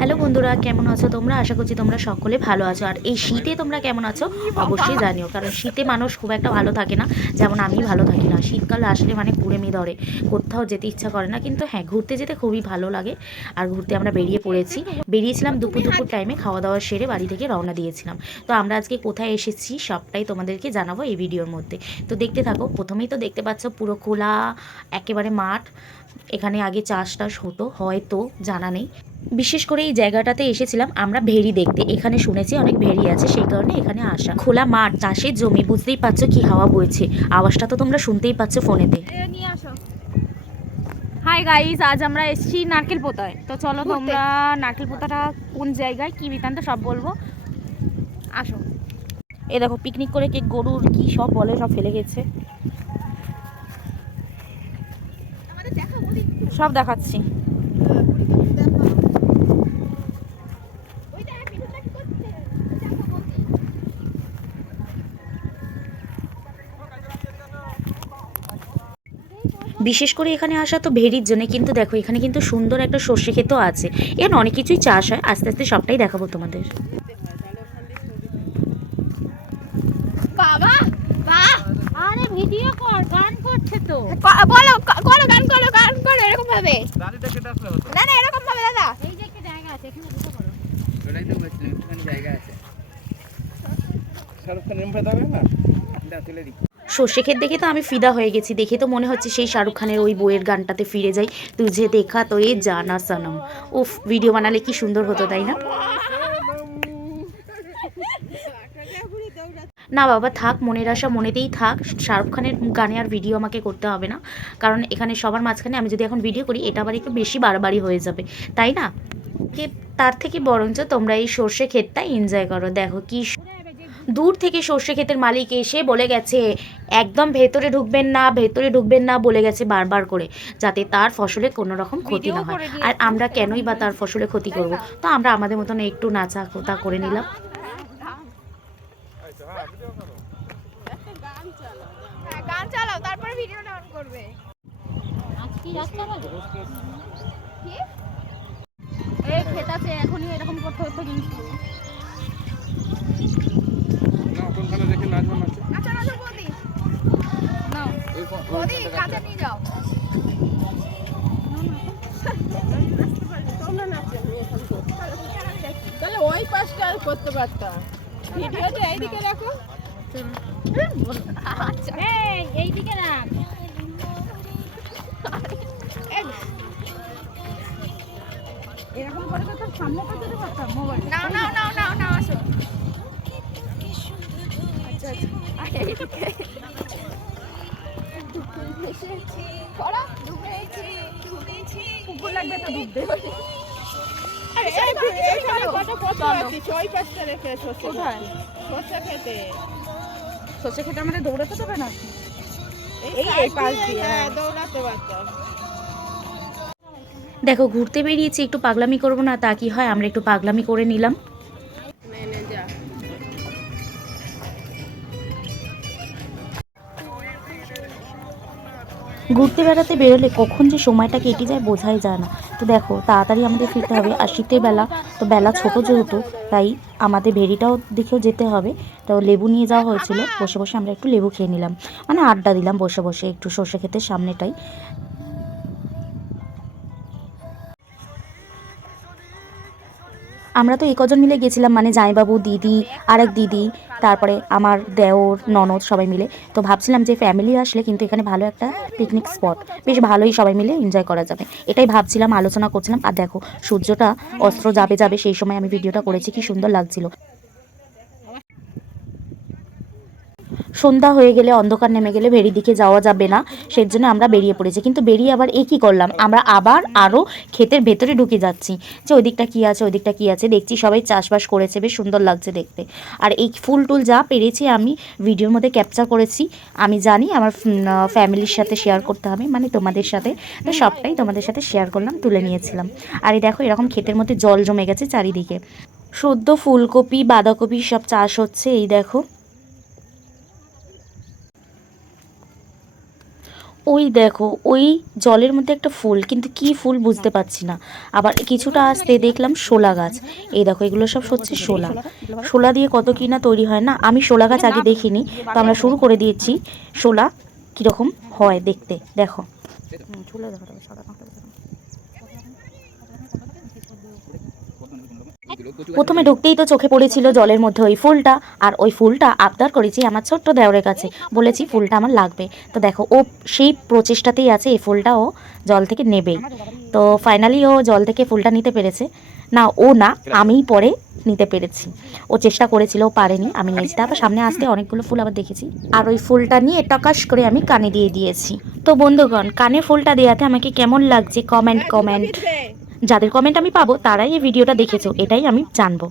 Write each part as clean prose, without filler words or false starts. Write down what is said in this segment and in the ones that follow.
Hello বন্ধুরা, কেমন আছো তোমরা? আশা করছি তোমরা সকলে ভালো আছো। আর এই শীতে তোমরা কেমন আছো অবশ্যই জানিও, কারণ শীতে মানুষ খুব একটা ভালো থাকে না, যেমন আমি ভালো থাকি না। শীতকাল আসলে মানে কুড়েমি ধরে, কোথাও যেতে ইচ্ছা করে না। কিন্তু হ্যাঁ, ঘুরতে যেতে খুবই ভালো লাগে। আর ঘুরতে আমরা বেরিয়ে পড়েছি, বেরিয়েছিলাম দুপুর দুপুর টাইমে, খাওয়া দাওয়া সেরে বাড়ি থেকে রওনা দিয়েছিলাম। তো আমরা আজকে কোথায় এসেছি সবটাই তোমাদেরকে জানাবো এই ভিডিওর মধ্যে। তো দেখতে থাকো। প্রথমেই তো দেখতে পাচ্ছ পুরো খোলা একেবারে মাঠ। এখানে আগে চাষ টাস হতো হয়তো, জানা নেই। বিশেষ করে এই জায়গাটাতে এসেছিলাম আমরা ভেড়ি দেখতে। এখানে শুনেছি অনেক ভেড়ি আছে, সেই কারণে এখানে আসা। খোলা মাঠ, চাষের জমি, বুঝতেই পারছো কি হাওয়া বইছে। আওয়াজটা তো তোমরা শুনতেই পাচ্ছ ফোনেতে। হাই গাইস, আজ আমরা এসেছি নারকেল পোতায়। তো চলো তোমরা নারকেল পোতাটা কোন জায়গায় কি বৃত্তান্ত সব বলবো, আসো। এ দেখো, পিকনিক করে কে গরুর কি সব বলে সব ফেলে গেছে, সব দেখাচ্ছি। বিশেষ করে এখানে আসা তো ভেড়ির জন্য, কিন্তু দেখো এখানে কিন্তু সুন্দর একটা সর্ষে ক্ষেতও আছে। এখানে অনেক কিছুই চাষ হয়, আস্তে আস্তে সবটাই দেখাবো তোমাদের। বাবা বাহ, আরে ভিডিও কর, গান করছে তো। বলো, করো গান, করো গান, করো এরকম ভাবে। গাড়িটা কেটে আসলে হতো না, না এরকম ভাবে। দাদা এই যে একটা জায়গা আছে, এখানে দুটো করো। ওটাই তো বলছিলাম, একটুখানি জায়গা আছে। শাহরুখ খানের মুখে দাও না, দাও তুলে দি। সর্ষে ক্ষেত দেখে তো আমি ফিদা হয়ে গেছি। দেখে তো মনে হচ্ছে সেই শাহরুখ খানের ওই বইয়ের গানটাতে ফিরে যাই, তুঝে দেখা তো এ জানা সনম। উফ, ভিডিও বানালে কি সুন্দর হতো, তাই না? না বাবা থাক, মনের আশা মনেতেই থাক। শাহরুখ খানের গানে আর ভিডিও আমাকে করতে হবে না, কারণ এখানে সবার মাঝখানে আমি যদি এখন ভিডিও করি এটা আবার একটু বেশি বাড়াবাড়ি হয়ে যাবে, তাই না? তার থেকে বরঞ্চ তোমরা এই সর্ষে ক্ষেতটা এনজয় করো। দেখো কি দূর থেকে সর্ষে ক্ষেতের মালিক এসে বলে গেছে একদম ভেতরে ঢুকবেন না, ভেতরে ঢুকবেন না বলে গেছে বারবার করে, যাতে তার ফসলে কোনো রকম ক্ষতি না হয়। আর আমরা কেনই বা তার ফসলে ক্ষতি করব? তো আমরা আমাদের মতন একটু নাচা কোথা করে নিলাম। গান চালাও, তারপর ভিডিওটা অন করবে। কি এই খেত আছে, এখনই এরকম করতে হতো কিন্তু। না কোনখানে দেখে নাচবো নাচো। আচ্ছা নাচো বৌদি, নাও বৌদি কাছে নিয়ে যাও। তাহলে ওই পাশটা আর করতে পারতাম। ভিডিওটা এইদিকে রাখো। আচ্ছা এইদিকে রাখ। এরকম করে তো তোর সামনে তো দিতে পারতাম মোবাইল। নাও নাও নাও নাও নাও, আসো। আচ্ছা আচ্ছা, এইদিকে এসেছি, করা ডুবেছি, ডুবেছি, কুকুর লাগবে তো ডুবতে। আরে এইখানে কত কত আছে, ওই পাশটা রেখে সরষে কোথায়? সরষে খেতে। সরষে খেতে আমাদের দৌড়াতে দেবে না? এই পাশ দিয়ে দৌড়াতে পারতাম। দেখো ঘুরতে বেরিয়েছি, একটু পাগলামি করবো না তা কি হয়, আমরা একটু পাগলামি করে নিলাম। নে যা। ঘুরতে বেড়াতে বেরোলে কখন যে সময়টা কেটে যায় বোঝাই যায় না। তো দেখো তাড়াতাড়ি আমাদের ফিরতে হবে, আর শীতের বেলা তো বেলা ছোট যেহেতু, তাই আমাদের ভেড়িটাও দেখেও যেতে হবে। তো লেবু নিয়ে যাওয়া হয়েছিল, বসে বসে আমরা একটু লেবু খেয়ে নিলাম, মানে আড্ডা দিলাম বসে বসে একটু সর্ষে ক্ষেতের সামনেটাই। আমরা তো এই কজন মিলে গেছিলাম, মানে জামাইবাবু, দিদি, আরেক দিদি, তারপরে আমার দেওর, ননদ, সবাই মিলে। তো ভাবছিলাম যে ফ্যামিলি আসলে কিন্তু এখানে ভালো একটা পিকনিক স্পট, বেশ ভালোই সবাই মিলে এনজয় করা যাবে, এটাই ভাবছিলাম, আলোচনা করছিলাম। আর দেখো সূর্যটা অস্ত্র যাবে যাবে সেই সময় আমি ভিডিওটা করেছি, কি সুন্দর লাগছিল। সন্ধ্যা হয়ে গেলে, অন্ধকার নেমে গেলে ভেড়ির দিকে যাওয়া যাবে না, সেজন্য আমরা বেরিয়ে পড়েছি। কিন্তু বেরিয়ে আবার এ কী করলাম, আমরা আবার আরও ক্ষেতের ভেতরে ঢুকে যাচ্ছি, যে ওই দিকটা কী আছে, ওই দিকটা কী আছে। দেখছি সবাই চাষবাস করেছে, বেশ সুন্দর লাগছে দেখতে। আর এই ফুল টুল যা পেরেছি আমি ভিডিওর মধ্যে ক্যাপচার করেছি। আমি জানি আমার ফ্যামিলির সাথে শেয়ার করতে হবে, মানে তোমাদের সাথে, তো সবটাই তোমাদের সাথে শেয়ার করলাম, তুলে নিয়েছিলাম। আর এই দেখো এরকম ক্ষেতের মধ্যে জল জমে গেছে চারিদিকে, সদ্য ফুলকপি বাঁধাকপি সব চাষ হচ্ছে। এই দেখো ওই দেখো ওই জলের মধ্যে একটা ফুল, কিন্তু কি ফুল বুঝতে পারছি না। আবার কিছুটা আসতে দেখলাম শোলা গাছ। এই দেখো এগুলো সব হচ্ছে শোলা। শোলা দিয়ে কত কি না তৈরি হয় না। আমি শোলা গাছ আগে দেখিনি, তো আমরা শুরু করে দিয়েছি শোলা কীরকম হয় দেখতে। দেখো প্রথমে ঢুকতেই তো চোখে পড়েছিল জলের মধ্যে ওই ফুলটা, আর ওই ফুলটা আবদার করেছি আমার ছোট্ট দেওরের কাছে, বলেছি ফুলটা আমার লাগবে। তো দেখো ও সেই প্রচেষ্টাতেই আছে, এই ফুলটা ও জল থেকে নেবেই। তো ফাইনালি ও জল থেকে ফুলটা নিতে পেরেছে। না ও না, আমিই পরে নিতে পেরেছি। ও চেষ্টা করেছিল, ও পারেনি, আমি নিয়েছি। তারপর সামনে আসতে অনেকগুলো ফুল আবার দেখেছি, আর ওই ফুলটা নিয়ে টকাশ করে আমি কানে দিয়ে দিয়েছি। তো বন্ধুগণ, কানে ফুলটা দেওয়াতে আমাকে কেমন লাগছে কমেন্ট। যাদের কমেন্ট আমি পাবো তারাই এই ভিডিওটা দেখেছো, এটাই আমি জানবো।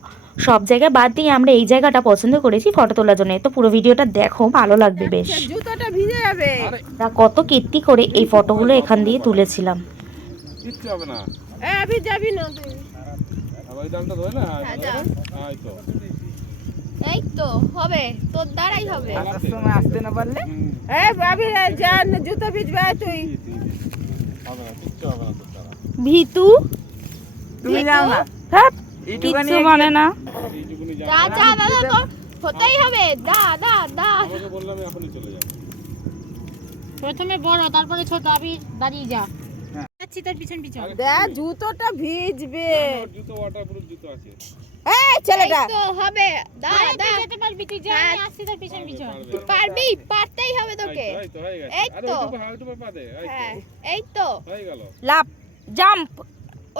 সব জায়গায় বাদ দিয়ে আমরা এই জায়গাটা পছন্দ করেছি ফটো তোলার জন্য। তো পুরো ভিডিওটা দেখো, ভালো লাগবে বেশ। জুতোটা ভিজে যাবে। আমরা কত কীর্তি করে এই ফটোগুলো এখান দিয়ে তুলেছিলাম। কিচ্ছু হবে না। আবি যাবি না তুই? আবার এই দামটা ধরে না। আচ্ছা। এই তো। এই তো হবে, তোর দ্বারাই হবে। আসার সময় আসতে না পারলে ভাবি যান, জুতো ভিজবে তুই। হবে না, কিচ্ছু হবে না তোর দ্বারা। ভিতু তুমি যাও না। হ্যাঁ এইটুখানি কিচ্ছু মানে না। এইটুকুনি যা। যা যা দাদা, তো হতেই হবে। দা দা দা। আমাকে বললাম আমি এখনই চলে যাব। প্রথমে বড় তারপরে ছোট, আমি দাঁড়িয়ে যা। যাচ্ছি তোর পিছন পিছন। দেখ জুতোটা ভিজবে। আমার জুতো ওয়াটারপ্রুফ জুতো আছে। এই ছেলেটা এই তো হবে। দা দা। যেতে পারবি তুই, যা, আমি আসছি তোর পিছন পিছন। তুই পারবি, পারতেই হবে তোকে। এই তো হয়ে গেছে। এই আরে তো। ওইটুকু পা দে। এই হ্যাঁ তো এই তো হয়ে গেল। লাভ জাম্প।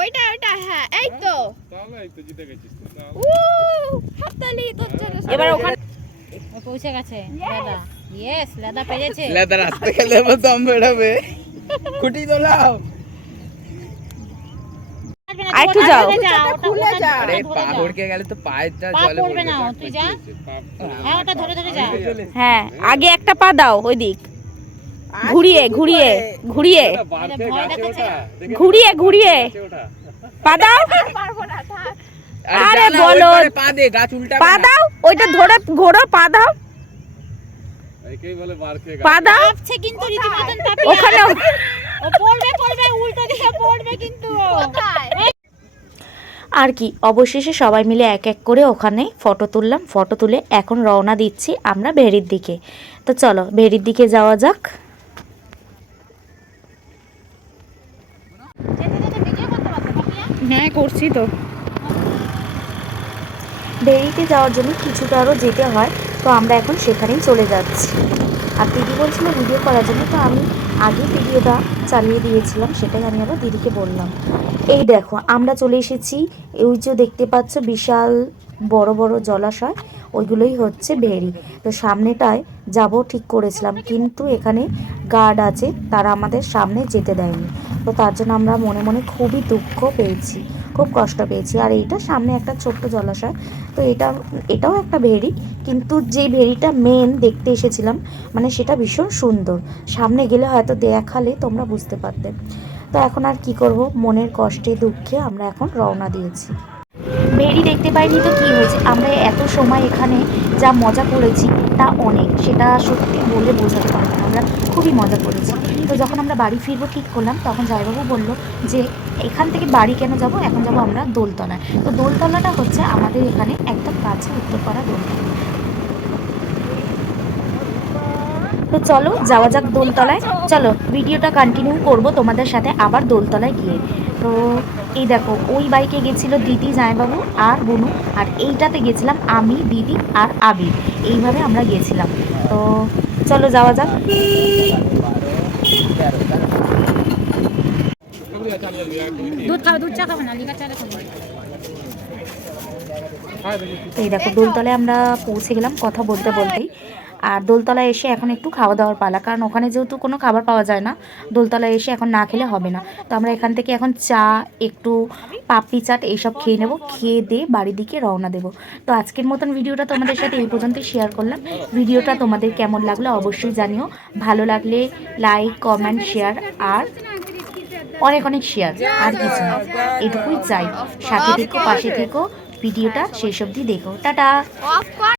ওইটা হ্যাঁ এই তো। তাহলে এই তো জিতে গেছিস তুই। তাহলে হাততালি তোর জন্য। এবার ওখানে ও পৌঁছে গেছে দাদা। ইয়েস, দাদা পেরেছে। লেদার আসতে গেলে এবার দম বেরোবে। খুঁটি তোলাও। আরেকটু যাও। খুলে যা। আরে পা ঘড়কে গেলে তো পায়েরটা পা জলে পড়বে না, তুই যা। হ্যাঁ ওটা ধরে ধরে যা। হ্যাঁ আগে একটা পা দাও ওই দিক, ঘুরিয়ে ঘুরিয়ে ঘুরিয়ে বার থেকে ভয় গাছে দেখাচ্ছে ওঠা। না। দেখে ঘুরিয়ে ঘুরিয়ে গাছে ওঠা। পা দাও। পারবো না, থাক। আরে যা না, ওই বলো। পারে পা দে, গাছ উল্টা পা দাও, ওইটা ধরে ঘোরো, পা দাও, একেই বলে বার খেয়ে পা দাও। কাঁপছে কিন্তু রীতিমতন পাপিয়া। ওখানে ও পড়বে উল্টো দিকে পড়বে কিন্তু। কোথায়? আর কি, অবশেষে সবাই মিলে এক এক করে ওখানে ফটো তুললাম। ফটো তুলে এখন রওনা দিচ্ছি আমরা ভেড়ির দিকে। তো চলো ভেড়ির দিকে যাওয়া যাক। যেতে যেতে ভিডিও করতে পারবে পাপিয়া। হ্যাঁ করছি তো। ভেড়িতে যাওয়ার জন্য কিছুটা আরও যেতে হয়, তো আমরা এখন সেখানেই চলে যাচ্ছি। আর দিদি বলছিল ভিডিও করার জন্য, তো আমি আগে ভিডিওটা চালিয়ে দিয়েছিলাম, সেটাই আমি আবার দিদিকে বললাম। এই দেখো আমরা চলে এসেছি, ওই যে দেখতে পাচ্ছ বিশাল বড় বড় জলাশয়, ওইগুলোই হচ্ছে ভেড়ি। তো সামনেটায় যাব ঠিক করেছিলাম, কিন্তু এখানে গার্ড আছে, তারা আমাদের সামনে যেতে দেয়নি। তো তার জন্য আমরা মনে মনে খুবই দুঃখ পেয়েছি, খুব কষ্ট পেয়েছি। আর এইটা সামনে একটা ছোট্ট জলাশয়, তো এটাও একটা ভেড়ি, কিন্তু যে ভেড়িটা মেন দেখতে এসেছিলাম মানে সেটা ভীষণ সুন্দর। সামনে গেলে হয়তো দেখালে তোমরা বুঝতে পারতে। তো এখন আর কি করব, মনের কষ্টে দুঃখে আমরা এখন রওনা দিয়েছি। ভেড়ি দেখতে পাইনি তো কী হয়েছে, আমরা এত সময় এখানে যা মজা করেছি তা অনেক, সেটা সত্যি বলে বোঝাতে পারবো না। আমরা খুবই মজা করেছি। তো যখন আমরা বাড়ি ফিরবো ঠিক করলাম, তখন জয়বাবু বলল যে এখান থেকে বাড়ি কেন যাব, এখন যাব আমরা দোলতলায়। তো দোলতলাটা হচ্ছে আমাদের এখানে একদম কাছে, উত্তরপাড়া দোলতলা। তো চলো যাওয়া যাক দোলতলায়। চলো ভিডিওটা কন্টিনিউ করব তোমাদের সাথে আবার দোলতলায় গিয়ে। তো এই দেখো ওই বাইকে গেছিল দিদি, জামাইবাবু আর বুনু, আর এইটাতে গেছিলাম আমি, দিদি আর আবির। এইভাবে আমরা গিয়েছিলাম। তো চলো যাওয়া যাক। দুধ খাবে, দুধ চা খাবে না, লিকার চা খাবে। এই দেখো দোলতলায় আমরা পৌঁছে গেলাম কথা বলতে বলতেই। আর দোলতলায় এসে এখন একটু খাওয়া দাওয়ার পালা, কারণ ওখানে যেহেতু কোনো খাবার পাওয়া যায় না, দোলতলায় এসে এখন না খেলে হবে না। তো আমরা এখান থেকে এখন চা, একটু পাপড়ি চাট এইসব খেয়ে নেবো, খেয়ে দিয়ে বাড়ির দিকে রওনা দেবো। তো আজকের মতন ভিডিওটা তোমাদের সাথে এই পর্যন্তই শেয়ার করলাম। ভিডিওটা তোমাদের কেমন লাগলো অবশ্যই জানিও। ভালো লাগলে লাইক, কমেন্ট, শেয়ার, আর অনেক অনেক শেয়ার, আর কিছু না, এটুকুই চাই। সাথে থেকো, পাশে থেকো, ভিডিওটা শেষ অবধি দেখো। টাটা। অফ কর।